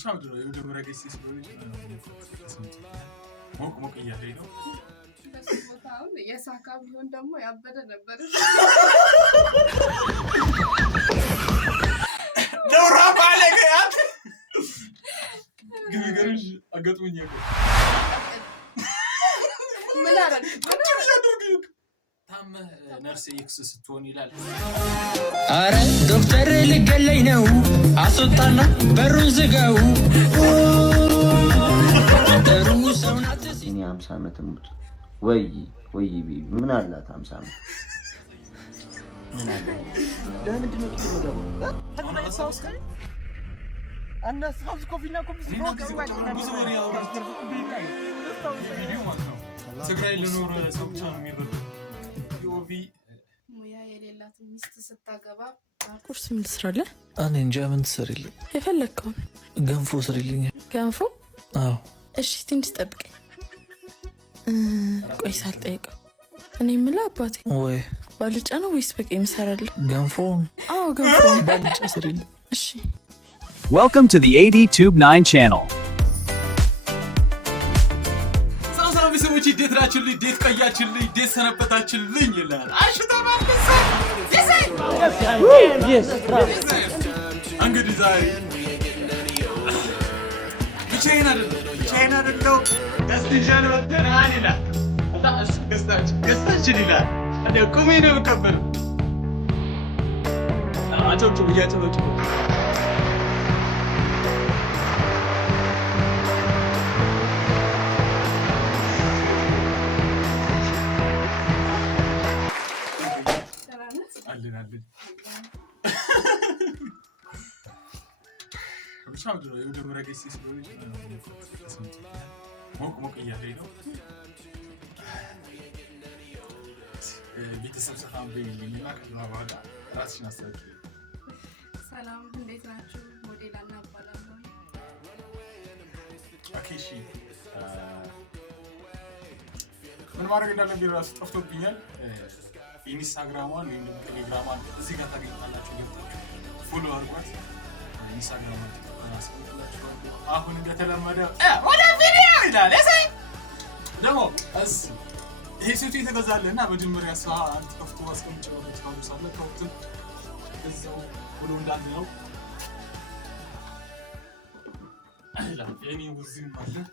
ሻምድሮ የመጀመሪያ ጊዜ ስለሆነ ሞቅ እያለኝ ነው። ቦታውን የሳካ ቢሆን ደግሞ ያበደ ነበር። ደውራ ባለገያት ግብገርሽ አገጥሞኛል። ምን አረግ ታመህ ነርስ ኤክስ ስትሆን ይላል። አረ ዶክተር ልገለኝ ነው አስወጣና በሩን ዝጋው። ደሩ ሰውናት እኔ 50 ዓመት ሙት ወይ ቤቢ ምን አላት 50 ዓመት ምን አለ? ለምንድን ነው የምትመገበው? አናስፋስ ኮፊና ኮፊ ትግራይ ልኖር ሰው ብቻ ነው የሚረዳው። ሙያ የሌላት ሚስት ስታገባ ቁርስ ምን ትሰራለህ? እኔ እንጃ ምን ትሰሪልኝ? የፈለግከውን ገንፎ ስሪልኝ። ገንፎ? አዎ። እሺ ትንሽ ጠብቀኝ። ቆይ ሳልጠይቀው እኔ የምልህ አባቴ ወይ ባልጫ ነው ወይስ በቀይ የምሰራልህ? ገንፎ? አዎ ገንፎ ባልጫ ስሪልኝ። እሺ። Welcome to the ADTube9 channel. ሰዎች እንዴት ናችሁልኝ? እንዴት ቆያችሁልኝ? እንዴት ሰነበታችሁልኝ? ይላል አሽታ ባልከሰ እንግዲህ ዛሬ ብቻዬን አይደለሁ ደስቲጃን ወጥተናል ይላል። ታስ ገስታችን ይላል። እንደው ቁሜ ነው የምቀበለው። አቶቹ ብያቸውቹ አለን ሻምድሮ የመጀመሪያ ጊዜ ስለሆነ ሞቅ እያለኝ ነው። ቤተሰብ ሰፋን በይልኝና ከዛ በኋላ ራስሽን አስተዋውቂ። ሰላም እንዴት ናችሁ? ሞዴል አና እባላለሁ። ኦኬ እሺ ምን ማድረግ እንዳለብኝ ራሱ ጠፍቶብኛል። ኢንስታግራሟን ወይም ደግሞ ቴሌግራሟን እዚህ ጋር ታገኛላችሁ። ገብታችሁ ፎሎ አድርጓት። ኢንስታግራሟን ታስቀምጡላችሁ። አሁን እንደተለመደው ወደ ቪዲዮ ይላል። እሰይ ደግሞ ይሄ ሴቱ የተገዛለና መጀመሪያ ሰው አንተ ከፍቶ አስቀምጨው ታውሳለ ከወጥ እዛው ሁሉ እንዳለ ነው። አይላ የኔ ውዝም ማለት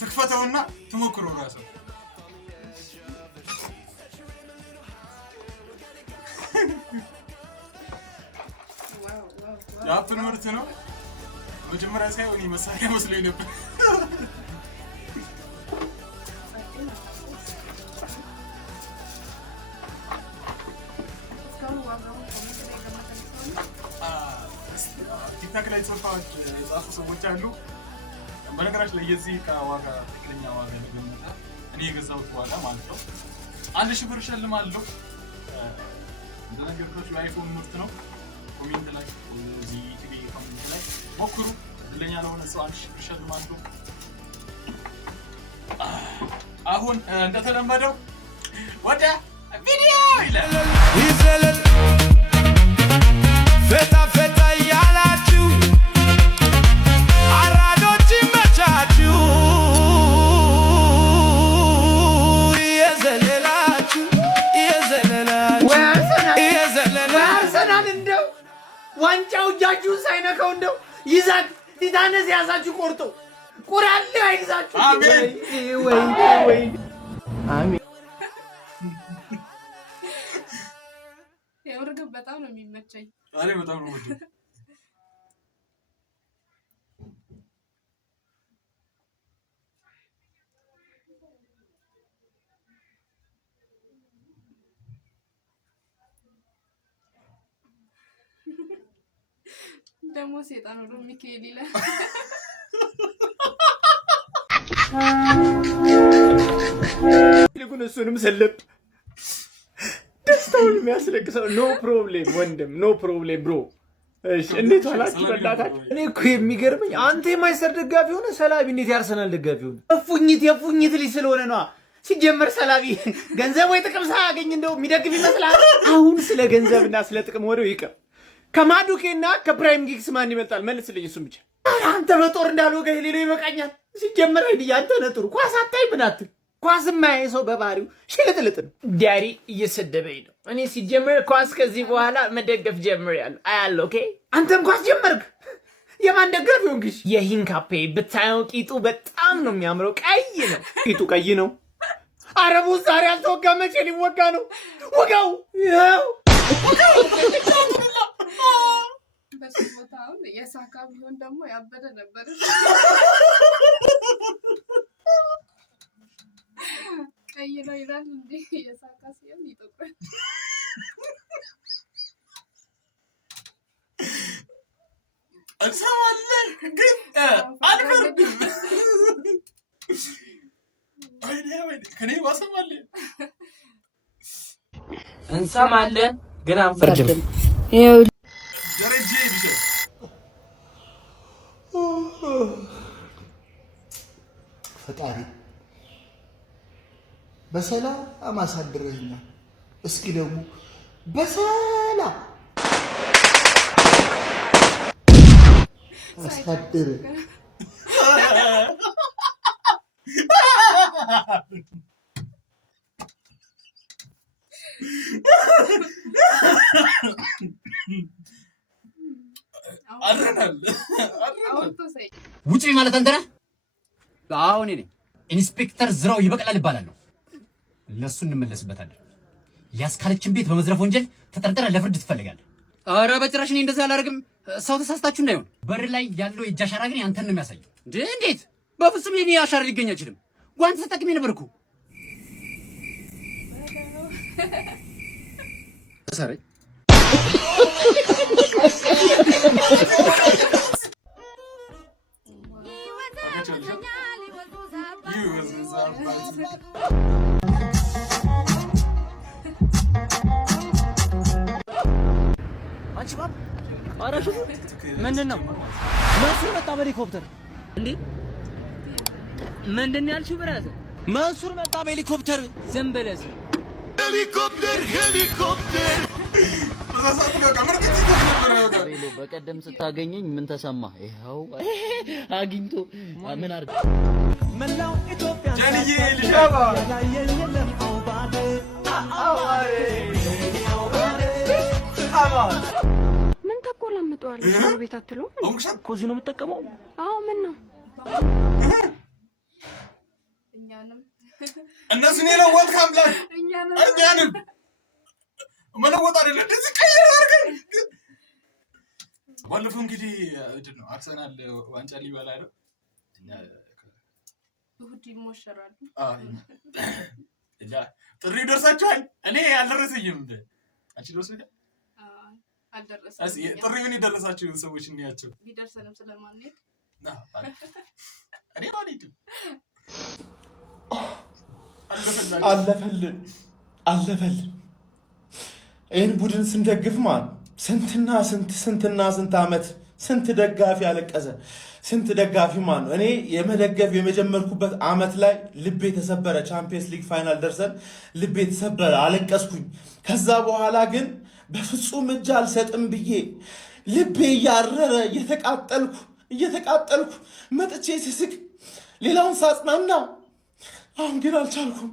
ትክፈተውና ትሞክረው ራሱ የአፕል ምርት ነው። መጀመሪያ ሳይሆን መሳሪያ መስሎኝ ነበር። ቲክታክ ላይ የጻፉ ሰዎች አሉ። በነገራችን ላይ የዚህ ዕቃ ዋጋ ትክክለኛ ዋጋ ለገመታ እኔ የገዛሁት ዋጋ ማለት ነው 1000 ብር እሸልማለሁ። እንደነገርኳችሁ የአይፎን ምርት ነው። ኮሜንት ላይ እዚህ ቲቪ ኮሜንት ላይ ሞክሩ። እድለኛ ለሆነ ሰው 1000 ብር እሸልማለሁ። አሁን እንደተለመደው ወደ ቪዲዮ ይዘለል ፈታ ያላችሁ አራዶች መቻችሁ አርሰናል እንደው ዋንጫው እጃችሁን ሳይነካው እንደው ይዛት ቲታነስ ያዛችሁ ቆርጦ ቁራሌ አይዛችሁ። አሜን ወይ አሜን። የምርግብ በጣም ነው የሚመቸኝ። አሬ በጣም ነው ወደ ደግሞ ሰይጣን ወደ ሚካኤል ይላል። ልጉን እሱንም ሰለብ ደስታውን የሚያስለቅሰው ኖ ፕሮብሌም ወንድም ኖ ፕሮብሌም ብሮ። እሺ እንዴት ዋላችሁ? በእናታችሁ እኔ እኮ የሚገርመኝ አንተ የማይሰር ደጋፊ ሆነ ሰላቢ እንዴት ያርሰናል ደጋፊ ሆነ? የፉኝት ልጅ ስለሆነ ነው። ሲጀመር ሰላቢ ገንዘብ ወይ ጥቅም ሳያገኝ እንደው የሚደግፍ ይመስላል። አሁን ስለ ገንዘብና ስለ ጥቅም ወደው ይቅር። ከማዱኬና ከፕራይም ጊግስ ማን ይበልጣል? መልስልኝ እሱን ብቻ። አንተ በጦር እንዳልወገህ ሌሎ ይበቃኛል። ሲጀመር ያንተ ነጥሩ ኳስ አታይ ብናትል ኳስ የማያይ ሰው በባህሪው ሽልጥልጥ ነው። ዳሪ እየሰደበኝ ነው። እኔ ሲጀመር ኳስ ከዚህ በኋላ መደገፍ ጀምሬያለሁ። አያለሁ። ኦኬ አንተም ኳስ ጀመርክ። የማን ደጋፊ ሆንክሽ? የሂንካፔ ብታየው ቂጡ በጣም ነው የሚያምረው። ቀይ ነው ቂጡ፣ ቀይ ነው። አረቡ ዛሬ አልተወጋ መቼ ሊወጋ ነው? ወጋው ይኸው። በሱ ቦታ አሁን የሳካ ቢሆን ደግሞ ያበደ ነበር። ቀይ ነው ይላል እንዴ? የሳካ ሲሆን ይጠቁራል። እንሰማለን ግን አልፈርድም። ከኔ ባሰማለን እንሰማለን ግን አንፈርድም። ደረጀ ቢሸ ፈጣሪ በሰላም አሳድረኛል። እስኪ ደግሞ በሰላም አሳድር። ውጪ ማለት አንተ ነህ? አዎ እኔ ነኝ። ኢንስፔክተር ዝራው ይበቅላል እባላለሁ። ለሱ እንመለስበታለን። ያስካለችን ቤት በመዝረፍ ወንጀል ተጠርጥረህ ለፍርድ ትፈልጋለህ። ኧረ በጭራሽ እኔ እንደዛ አላደርግም። ሰው ተሳስታችሁ እንዳይሆን። በር ላይ ያለው የእጅ አሻራ ግን ያንተን ነው የሚያሳየው። እንዴት? በፍጹም የኔ አሻራ ሊገኝ አይችልም። ጓንት ተጠቅሜ ነበር እኮ። ሰረኝ አንቺ ባብ አራሹ ምንድን ነው? መንሱር መጣ በሄሊኮፕተር። እንዴ ምንድን ያልሽው? ብራዘር መንሱር መጣ በሄሊኮፕተር። ዝም ብለህ ሄሊኮፕተር በቀደም ስታገኘኝ ምን ተሰማ? ይኸው አግኝቶ ምን አርግ መላው ኢትዮጵያ ጀንዬ ልሻባ ምን ተቆላምጠዋለህ? ነው ቤት አትለው እኮ እዚህ ነው የምጠቀመው። አዎ ምን ነው እኛንም እነሱን የለወጥክ አምላክ እኛንም መለወጥ አይደለ እንደዚህ ቀይር አድርገን። ባለፈው እንግዲህ ምንድን ነው አርሰናል ዋንጫ ሊበላ ነው። እሑድ ይሞሸራሉ። ጥሪ ደርሳችኋል? እኔ አልደረሰኝም። አንቺ ደርሶሻል? አልደረሰኝም። ጥሪውን የደረሳችሁ ሰዎች እንያቸው። ቢደርሰንም ስለማንሄድ እኔ አልሄድም። አለፈልን። ይህን ቡድን ስንደግፍ ማለት ስንትና ስንት ዓመት ስንት ደጋፊ አለቀሰ። ስንት ደጋፊ ማለት ነው። እኔ የመደገፍ የመጀመርኩበት ዓመት ላይ ልቤ ተሰበረ። ቻምፒየንስ ሊግ ፋይናል ደርሰን ልቤ ተሰበረ፣ አለቀስኩኝ። ከዛ በኋላ ግን በፍጹም እጅ አልሰጥም ብዬ ልቤ እያረረ እየተቃጠልኩ መጥቼ ስስቅ ሌላውን ሳጽናና፣ አሁን ግን አልቻልኩም።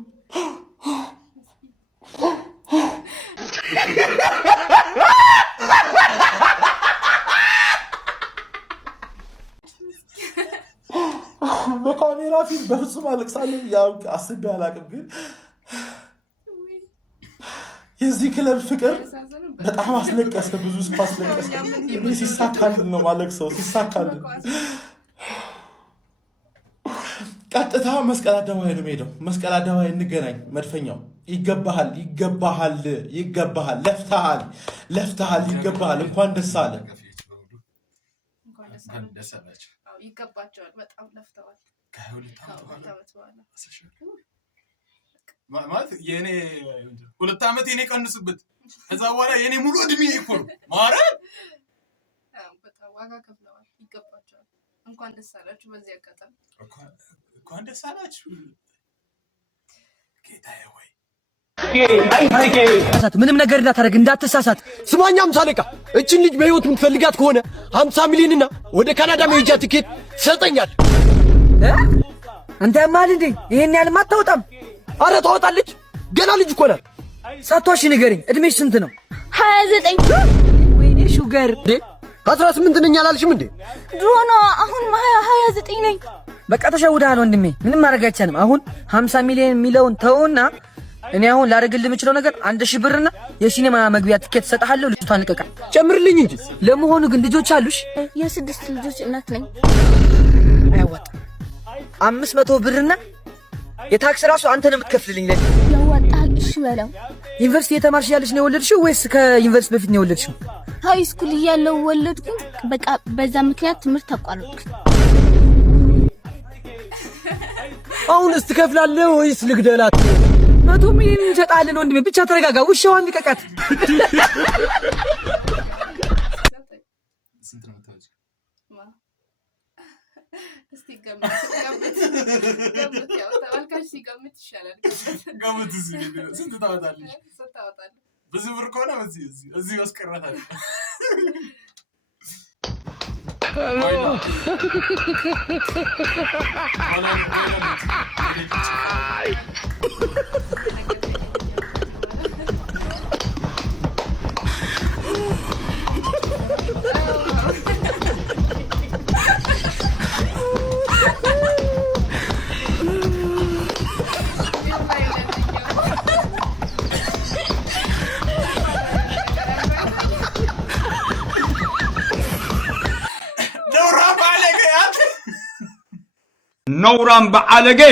በካሜራ ፊት በፍጹም አለቅሳለሁ። ያው አስቤ አላቅም፣ ግን የዚህ ክለብ ፍቅር በጣም አስለቀሰ። ብዙ ሰው አስለቀሰ። እኔ ሲሳካልን ነው ማለቅሰው፣ ሲሳካልን ቀጥታ መስቀል አደባባይ ነው የምሄደው። መስቀል አደባባይ እንገናኝ። መድፈኛው ይገባሃል፣ ለፍተሃል፣ ይገባሃል። እንኳን ደስ አለ። ይገባቸዋል። በጣም ለፍተዋል። ማለት የኔ 2 ዓመት የኔ ቀንስበት፣ ከዛ በኋላ የኔ ሙሉ እድሜ እኮ ነው ማለት በጣም ዋጋ ከፍለዋል። ይገባቸዋል። እንኳን ደስ አላችሁ። በዚህ አጋጣሚ እንኳን ደስ አላችሁ። ጌታዬ ወይ ምንም ነገር እንዳታደርግ እንዳትሳሳት። ስማኛም ሳለቃ እችን ልጅ በህይወት የምትፈልጋት ከሆነ 50 ሚሊዮንና ወደ ካናዳ መሄጃ ትኬት ትሰጠኛል። አንተ ማል እንዴ ይሄን ያህል ማታወጣም? አረ ታወጣለች፣ ገና ልጅ እኮ ናት። ሳቷሽ ንገሪኝ፣ እድሜሽ ስንት ነው? 29። ወይኔ ሹገር 18 ነኝ አላልሽም እንዴ? ድሮ ነው፣ አሁን 29 ነኝ። በቃ ተሸውደሃል ወንድሜ፣ ምንም ማድረግ አይቻልም። አሁን 50 ሚሊዮን የሚለውን ተውና እኔ አሁን ላደርግልህ የምችለው ነገር 1000 ብርና የሲኔማ መግቢያ ትኬት ሰጣለሁ። ልጅቷን ልቀቃ። ጨምርልኝ እንጂ። ለመሆኑ ግን ልጆች አሉሽ? የ6 ልጆች እናት ነኝ። አያዋጣም። 500 ብርና የታክስ ራሱ አንተ ነው የምትከፍልልኝ። ለኔ ያዋጣል። እሺ በለው። ዩኒቨርሲቲ የተማርሽ ያለሽ ነው የወለድሽው ወይስ ከዩኒቨርሲቲ በፊት ነው የወለድሽው? ሃይ ስኩል እያለሁ ወለድኩኝ። በቃ በዛ ምክንያት ትምህርት አቋረጥኩ። አሁንስ ትከፍላለህ ወይስ ልግደላት? 100 ሚሊዮን እንሰጣለን ወንድሜ፣ ብቻ ተረጋጋ። ውሻዋን ልቀቃት። ስንት ነው የምታወጪው? እስቲ ገምት። ያው ተመልካች ሲገምት ይሻላል። ገምት። ስንት ታወጣለሽ? ስንት ታወጣለህ? ብዙ ብር ከሆነ እዚህ ያስቀራታል። نوران بعالقه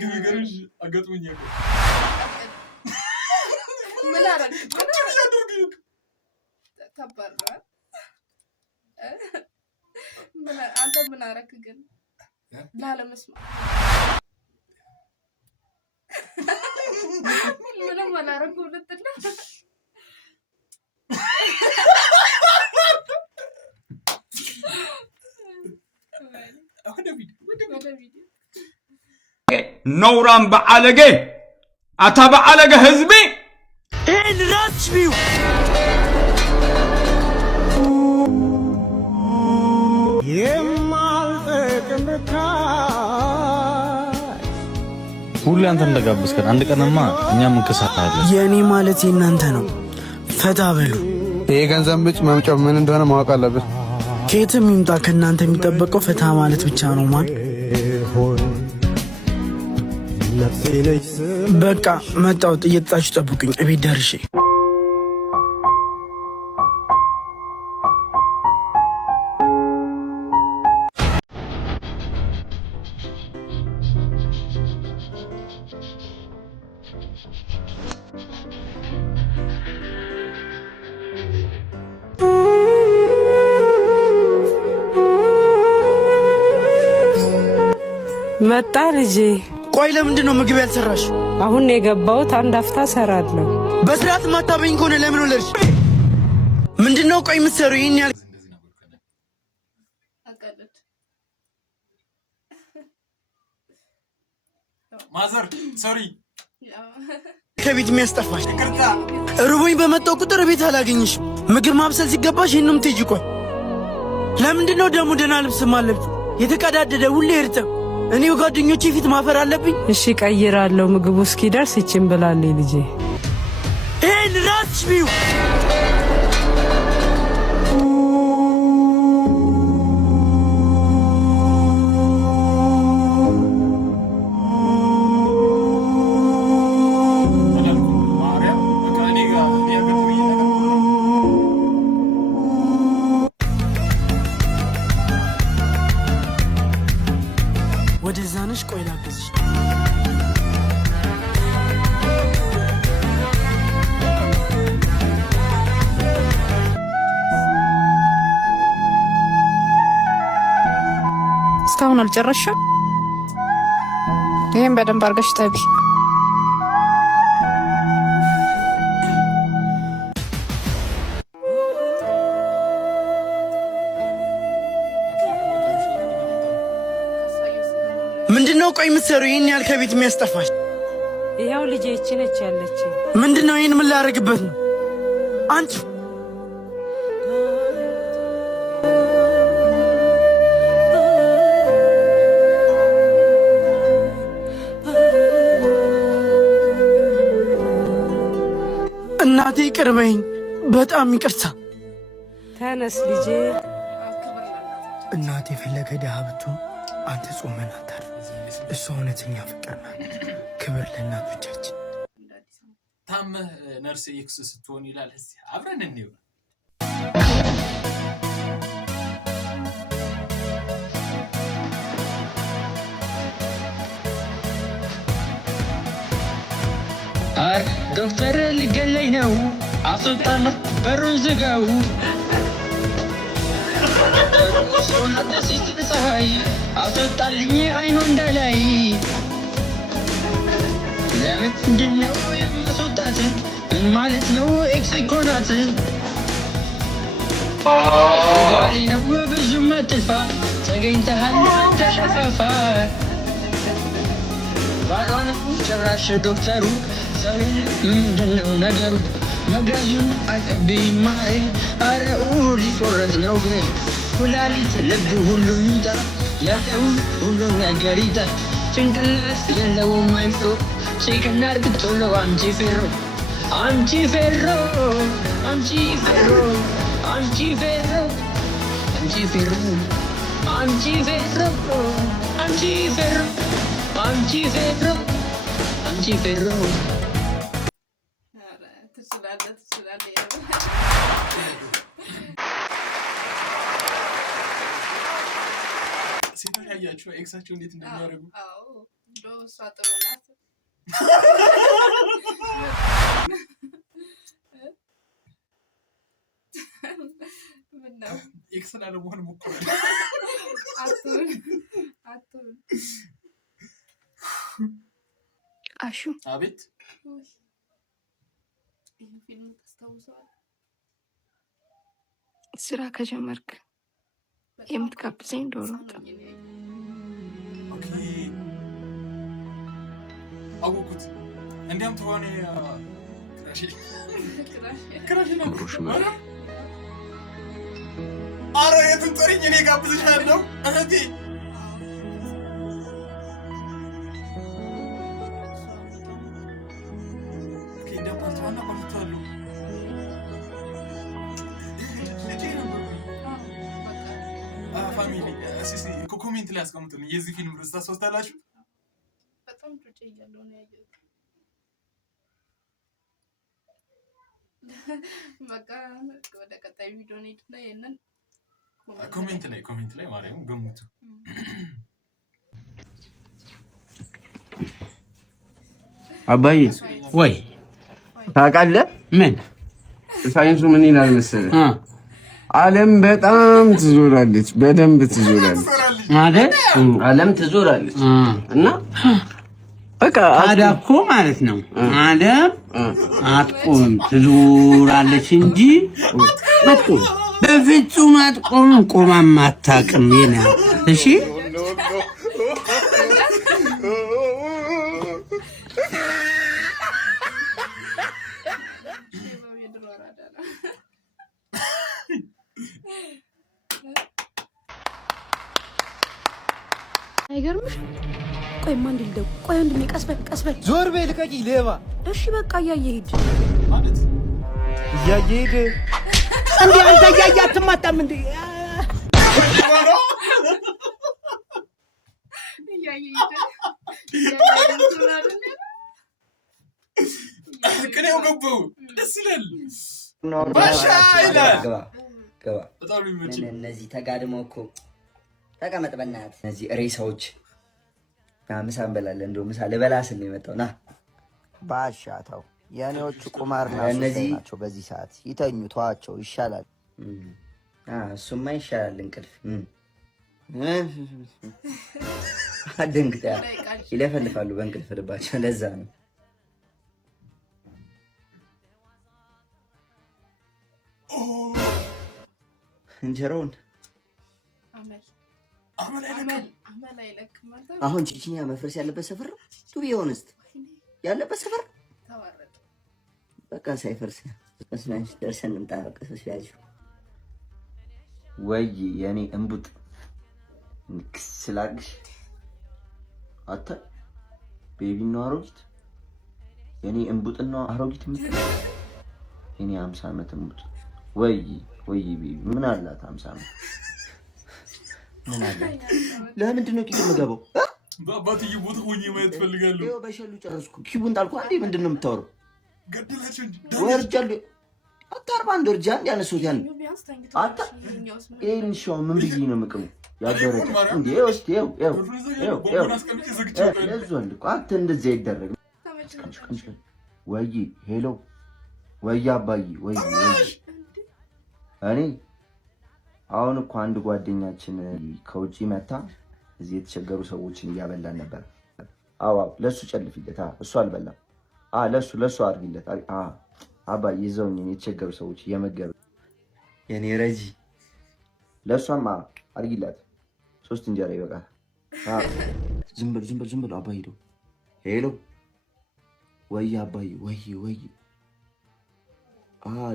ግቢገርሽ አጋጥሞኝ ያለው ምን አረግ ከባድ ነው። አንተ ምን አረክ ግን ላለመስማት? ምንም አላረኩም ልትል ነው? نوران بعالقه اتا بعالقه حزبي ان راتشبيو ሁሌ አንተ እንደጋበዝከን አንድ ቀንማ እኛም እንከሳታለን። የኔ ማለት የእናንተ ነው። ፈታ በሉ። ይሄ ገንዘብ ብቻ መምጫው ምን እንደሆነ ማወቅ አለብን። ከየትም ይምጣ ከእናንተ የሚጠበቀው ፈታ ማለት ብቻ ነው። ማን በቃ መጣሁ። እየጠጣችሁ ጠብቁኝ፣ እቤት ደርሼ። መጣ ልጄ። ቆይ ለምንድን ነው ምግብ ያልሰራሽ? አሁን የገባሁት አንድ አፍታ ሰራለሁ። በስርዓት ማታበኝ ከሆነ ለምን ወለድሽ? ምንድነው ቆይ የምትሰሩ? ይሄን ያህል ማዘር ሶሪ ከቤት የሚያስጠፋሽ ሩቦኝ በመጣው ቁጥር ቤት አላገኝሽም። ምግብ ማብሰል ሲገባሽ ይሄንም ትይጂ። ቆይ ለምንድነው ደግሞ ደህና ልብስ ማለብሽ? የተቀዳደደ ሁሌ እርጥብ። እኔ ጓደኞቼ ፊት ማፈር አለብኝ? እሺ ቀይራለሁ። ምግቡ እስኪደርስ ይችን ብላለች ልጄ። ይሄን ራስሽ ቢዩ ወደዛ ነሽ። ቆይ ላግዝሽ። እስካሁን አልጨረስሽም? ይሄን በደንብ አድርገሽ ጠቢ። ምንድነው ቆይ የምትሰሩ? ይሄን ያህል ከቤት የሚያስጠፋሽ? ይኸው ልጄ ይህች ነች ያለች። ምንድነው? ይሄን ምን ላደርግበት ነው? አንቺ እናቴ ይቅር በይኝ፣ በጣም ይቅርታ። ተነስ ልጄ። እናቴ የፈለገ ድሃ ብትሆን አንተ ጾመን አታር። እሷ እውነተኛ ፍቅር ናት። ክብር ለእናቶቻችን። ታመህ ነርስ ኤክስ ስትሆን ይላል። እስቲ አብረን እንየው። ዶክተር ሊገለኝ ነው፣ አስወጣለ በሩን ዝጋው። ሰውነት ሲስት ፀሐይ አስወጣልኝ አይኑ እንዳላይ። ለምንድን ነው የማስወጣት? ምን ማለት ነው? ኤክስ እኮ ናት። ዛሬ ነው ብዙም አትልፋ፣ ተገኝተሃል አንተ ሸፋፋ። ባሏንም ጭራሽ ዶክተሩ ምንድነው ነገሩ? መጋዙን አቀብኝ ማሬ። አረኡ ሊቆረጥ ነው ግን ኩላሊት ልብ ሁሉም ይጣ፣ ያለው ሁሉም ነገር ይጣ። ጭንቅላት የለውም አይምሮ፣ ሲቅና እርግጥ ቶሎ አንቺ ፌሮ አንቺ ፌሮ አንቺ ፌሮ አንቺ ፌሮ አንቺ ፌሮ አንቺ ፌሮ አንቺ ፌሮ አንቺ ፌሮ አንቺ ፌሮ። ሴቶች ያያችሁ ኤክሳቸው እንዴት እንደሚያደርጉ? አዎ እንደው እሷ ጥሩ ናት። ምነው ኤክስን አለመሆን ሞክሯል። አቱን አሹ አቤት። ይህ ፊልም ታስታውሰዋል? ስራ ከጀመርክ የምትጋብዘኝ ዶሮ ወጥ። ኦኬ አወኩት። እንዲያም ተሆነ ክራሽ ነው። ኧረ የቱን ጥሪኝ፣ እኔ ጋብዝሻለሁ እህቴ። ፋሚሊ ኮሜንት ላይ አስቀምጡልኝ የዚህ ፊልም ርዕስ ታስታውሳላችሁ? በጣም ጩጬ እያለሁ ነው ያየሁት። በቃ ወደ ቀጣይ ቪዲዮ እንሂድና ይሄንን ኮሜንት ላይ ማርያም ገሙት። አባዬ ወይ ታውቃለህ ምን ሳይንሱ ምን ይላል መሰለህ? ዓለም በጣም ትዞራለች፣ በደንብ ትዞራለች ማለት ዓለም ትዞራለች እና በቃ ታዲያ እኮ ማለት ነው ዓለም አትቆም ትዞራለች እንጂ አትቆም፣ በፍጹም አትቆም። ቆማም አታውቅም። ይሄን እሺ አይገርምሽ? ቆይ ማን እንዲልደው? ቆይ ወንድሜ ቀስ በል ዞር በይ ልቀቂ ሌባ። እሺ በቃ እያየህ ሂድ ማለት እያየህ ሂድ። እንዴ አንተ እያየህ አትማታም እንዴ? ቅኔው ገባው። ደስ ይላል። ባሻ ይላል። ገባ በጣም ይመችል። እነዚህ ተጋድመው እኮ ተቀመጥ በእናትህ። እነዚህ ሬሳዎች ምሳ እንበላለን። እንደው ምሳ ልበላ ስል ነው የመጣው። ና ባሻ ተው፣ የኔዎቹ ቁማርና እነዚህ ናቸው። በዚህ ሰዓት ይተኙ፣ ተዋቸው፣ ይሻላል። እሱማ ይሻላል እንቅልፍ። አደንግጣ ይለፈልፋሉ በእንቅልፍ ልባቸው። ለዛ ነው እንጀራውን አሁን ቺቺኛ መፍረስ ያለበት ሰፈር ነው። ቱ ቢሆንስት ያለበት ሰፈር በቃ ሳይፈርስ መስማሽ ደርሰን እንምጣ። በቃ ሰስያጅ ወይ የኔ እንቡጥ ንክስላግሽ አታ ቤቢ ነው አሮጊት የኔ እንቡጥና አሮጊት ምት የኔ 50 ዓመት እንቡጥ ወይ ቤቢ ምን አላት 50 ዓመት ምን አላት? ለምንድን ነው ቂጥ የምገባው? በአባትዬ ቦታ ሆኜ ማየት ፈልጋለሁ። ይኸው በሸሉ ጨረስኩ። ኪቡን ጣልኩ። አንዴ ምንድን ነው የምታወራው? ገደላችሁ እንጂ ወርጃለሁ። አታርባ አንድ ወርጃ አንድ ያነሱት ያን አታ ይሄን ሻው ምን ብዬ ነው የምቅመው? ያደረገ እንዴ ወስት ይኸው ለዞን እኮ አንተ እንደዚህ አይደረግም። ወይ ሄሎ ወይ አባዬ ወይ እኔ አሁን እኮ አንድ ጓደኛችን ከውጪ መታ እዚህ የተቸገሩ ሰዎችን እያበላን ነበር። አዎ ለሱ ጨልፊለት። እሱ አልበላም። ለሱ አድርጊለት። አባዬ ይዘውኝ የተቸገሩ ሰዎች እየመገበ የኔ ረጂ ለሷም አድርጊላት። 3 እንጀራ ይበቃል። ዝም በል አባዬ ሄዶ ሄሎ ወይ አባዬ ወይ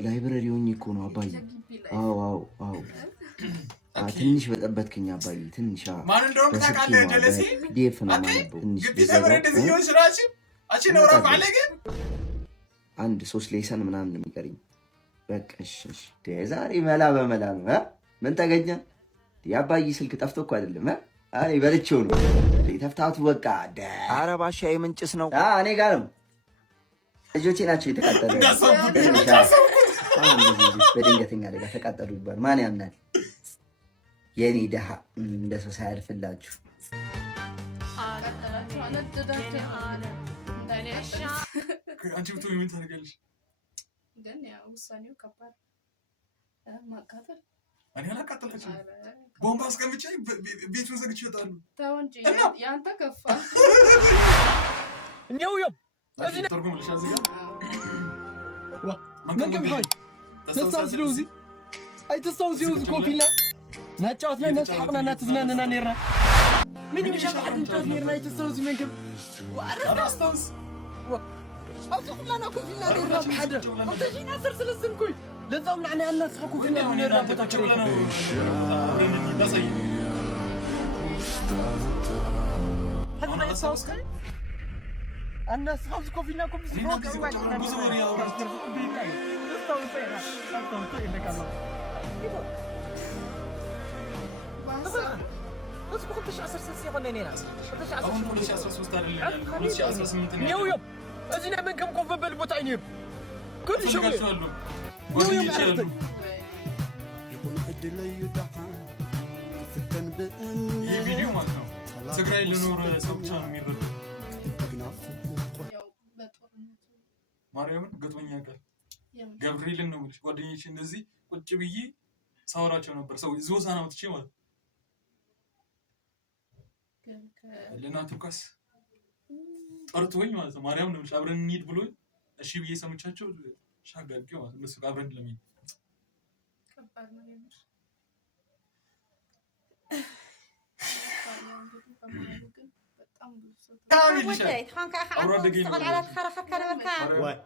ላይብረሪ ሆኜ እኮ ነው አባዬ። አዎ ትንሽ በጠበትከኝ አባዬ። ትንሽ ማን እንደሆነ ታውቃለህ? ጀለሲ ዲኤፍ ነው ማለት ትንሽ ቢዘገር እንደዚህ ይሆን ስራች አቺ ነው ራፍ አለገ 3 ሌሰን ምናምን ነው የሚቀርኝ። በቃ እሺ ዛሬ መላ በመላ ነው። ምን ተገኘ? የአባዬ ስልክ ጠፍቶ እኮ አይደለም። አሬ በልቼው ነው ተፍታቱ። በቃ ኧረ ባሻ የምንጭስ ነው። እኔ ጋር ነው። ልጆቼ ናቸው የተቃጠሉ። በድንገተኛ አደጋ ተቃጠሉ ይባል ማን ያምናል? የኔ ደሃ እንደ ሰው ሳያልፍላችሁ አንቺ ብትሆኚ ምን ታደርጊያለሽ? ግን ያው ውሳኔው ከባድ ማቃጠል። እኔ አላቃጠላችም። ቦምብ አስቀምጬ ቤቱን ዘግቼ እወጣለሁ። ተው እንጂ ያንተ ከፋ። ትርጉም ልሻ እዚህ ጋር ተስተውዚ ኮፊና ናጫወትና ነስሐቅና ናትዝናነና ኔርና ምን ይሻላል እንጫወት ኔርና የተስተውዚ መንገብ አራስታውስ أطلقنا كوفينا نيرنا بحدا أطلقنا سلسلة كوي لذا معنى أن نسحق كوفينا نيرنا بتاكري هذا ما يتصوص كي الناس خمس كوفينا كوم سحق كوي بزوري يا ولد استوصينا استوصينا كمان بس بقول 10 سنين ولا نينا 10 سنين يوم أزين من كم كوفة بالبوت عينيب كل شوي يوم عرفتك የቪዲዮ ማለት ነው። ትግራይ ልኖር ሰው ብቻ ነው የሚረዳው። ማርያምን ገጥሞኛ ቃል ገብርኤልን ነው የምልሽ። ጓደኞቼ እንደዚህ ቁጭ ብዬ ሳወራቸው ነበር። ሰው ዞሳ ነው ትቼ ማለት ለናቱ ካስ ጠርቶኝ ማለት ነው። ማርያም ነው አብረን እንሂድ ብሎ እሺ ብዬ ሰምቻቸው ሻጋልከው ማለት ነው። እሱ አብረን ለምን ከባድ ነው የምር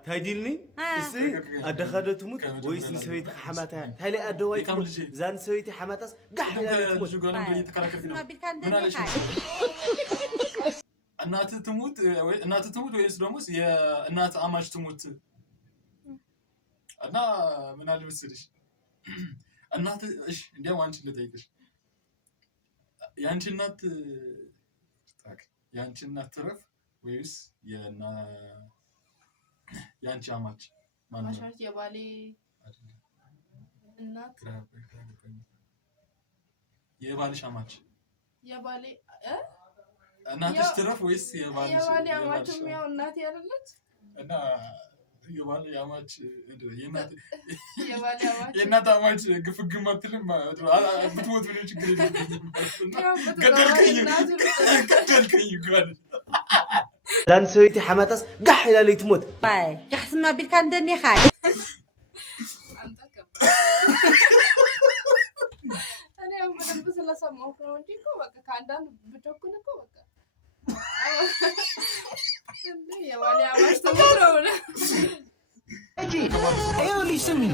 تاجلني اسي ادخدت تموت ويس نسويت حماتها هلي ادواي زان سويتي حماتس قاعد እናት ትሙት ወይስ ደግሞ የእናት አማች ትሙት እና ምን አለ መሰለሽ እናት እሺ እንዴው አንቺ ልጠይቅሽ ያንቺ እናት ትረፍ ወይስ ያንቺ አማች ማን ነው? የባሌ እናት የባልሽ አማች የባሌ እናትሽ ትረፍ ወይስ የባልሽ አማችም ያው እናቴ አይደለች እና የባሌ አማች የእናት አማች ግፍግም አትልም ብትሞት ምንም ችግር የለም። ገደልከኝ ጋር زان سويتي حماتس قاح الى لي تموت يحسن ما بالك عندني خال እኔ አሁን በደንብ ስለሰማሁ ነው እንጂ እኮ በቃ ከአንዳንድ ብቸኩል እኮ በቃ የዋሊያ አዋሽ ተሞክረው ነው ይኸውልሽ ስሚኝ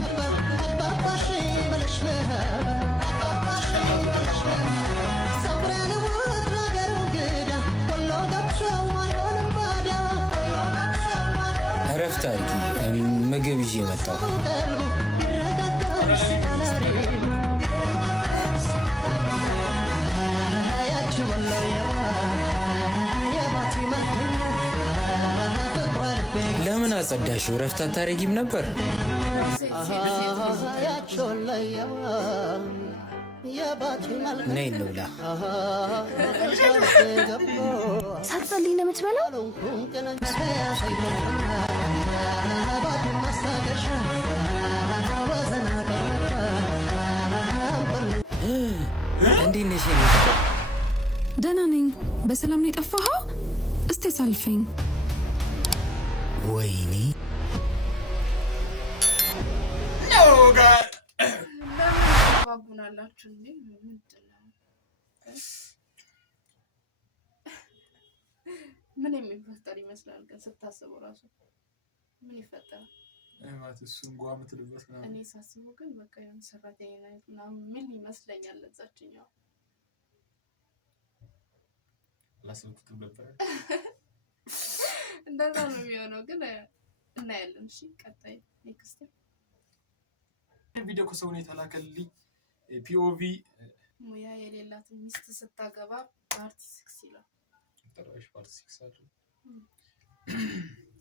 እረፍት አድርጊ ምግብ ይዤ መጣሁ ለምን አጸዳሽው? እረፍት አታረጊም ነበር? ነይ እንብላ። ሳትጸልይ ነው የምትበላው? እንዴት ነሽ? ደህና ነኝ። በሰላም ነው የጠፋኸው? እስቲ ሳልፈኝ። ወይኔ ባቡናላችሁ እንዴ? ምን የሚፈጠር ይመስላል ግን ስታስበው ራሱ ምን ይፈጠራል? ማለት እሱን ጓም ትልበስ ነው። እኔ ሳስበው ግን በቃ የሆነ ሰራተኛ ላይ ምናምን ምን ይመስለኛል ለዛችኛው ላስብኩት ነበር። እንደዛ ነው የሚሆነው ግን እናያለን። እሺ ቀጣይ ኔክስት ቪዲዮ ከሰው ነው የተላከልኝ። ፒኦቪ ሙያ የሌላት ሚስት ስታገባ ፓርት 6 ይላል። ተራሽ ፓርት 6 አይደል?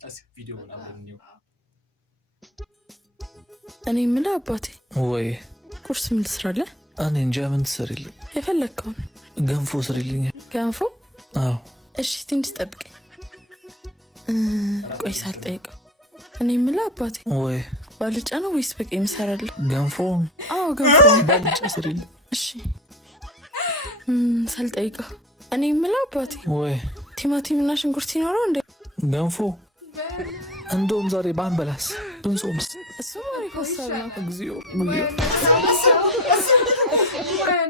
እሺ ቪዲዮ አብረን ነው። እኔ ምን አባቴ ወይ ቁርስ ምን ትሰራለህ? እኔ እንጃ ምን ትሰሪልኝ? የፈለግከውን ገንፎ ስሪልኝ። ገንፎ? አዎ። እሺ ትንሽ ጠብቀኝ። ቆይ ሳልጠይቀው እኔ ምን አባቴ ወይ ባልጫ ነው ወይስ በቀይ ምሰራለህ? ገንፎ? አዎ ገንፎ ባልጫ ስሪልኝ። እሺ ሳልጠይቀው እኔ ምን አባቴ ወይ ቲማቲምና ሽንኩርት ይኖረው እንዴ? ገንፎ እንደውም ዛሬ ባንበላስ ብንጾምስ? እሱ አሪፍ ሀሳብ ነው። እግዚኦ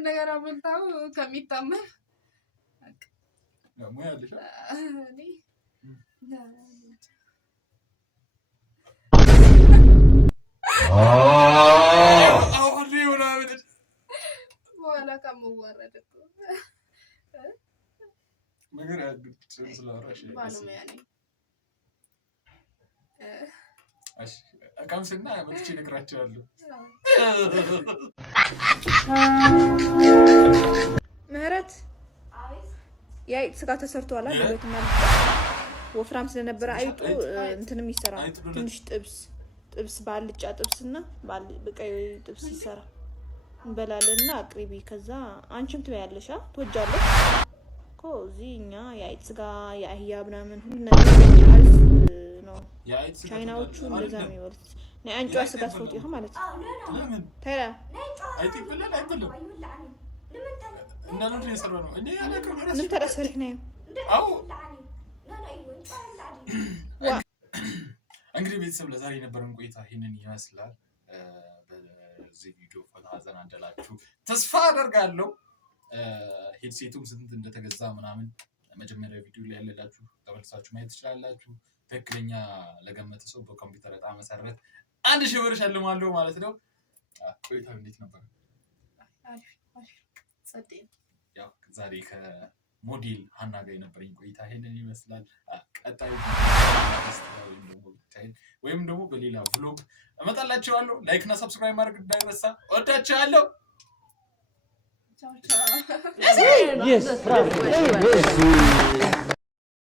ነገር አመልጣው ከሚታመን ሙያ አለሽ? እኔ በኋላ ከመዋረድ እኮ ነገር ያድርግ ስለወራሽ ባለሙያ ነኝ። እሺ አካምስና መጥቼ ነግራቸዋለሁ። ምህረት የአይጥ ስጋ ተሰርቷል አይደል? ወፍራም ስለነበረ አይጡ እንትንም ይሰራ ትንሽ ጥብስ ባልጫ ጥብስና በቀይ ጥብስ ይሰራ እንበላለንና አቅሪቢ። ከዛ አንቺም ትበያለሽ ትወጃለሽ እኮ እዚህኛ የአይጥ ስጋ የአህያ ምናምን ሁሉ ነገር አሪፍ ነው። ቻይናዎቹ እንደዛ ነው የሚወሩት። ናይ አንጫ ስጋ ትፈጥዩ ማለት ነው። ታራ አይጥ ይበላል አይበላም? እና ነው የሰራው ነው እኔ ያለከው ማለት ምን ተረሰርክ ነው? አው እንግዲህ ቤተሰብ ለዛሬ የነበረን ቆይታ ይሄንን ይመስላል። በዚህ ቪዲዮ ፈታ ዘና እንደላችሁ ተስፋ አደርጋለሁ። ሄድሴቱም ስንት እንደተገዛ ምናምን መጀመሪያ ቪዲዮ ላይ ያለላችሁ ተመልሳችሁ ማየት ትችላላችሁ። ትክክለኛ ለገመተ ሰው በኮምፒውተር ዕጣ መሰረት 1000 ብር ሸልማለሁ ማለት ነው። ቆይታው እንዴት ነበር? ያው ዛሬ ከሞዴል ሀና ጋር የነበረኝ ቆይታ ይሄንን ይመስላል። ቀጣዩ ወይም ደግሞ በሌላ vlog እመጣላችኋለሁ። ላይክ እና ሰብስክራይብ ማድረግ እንዳይረሳ። ወዳችኋለሁ። ቻው ቻው።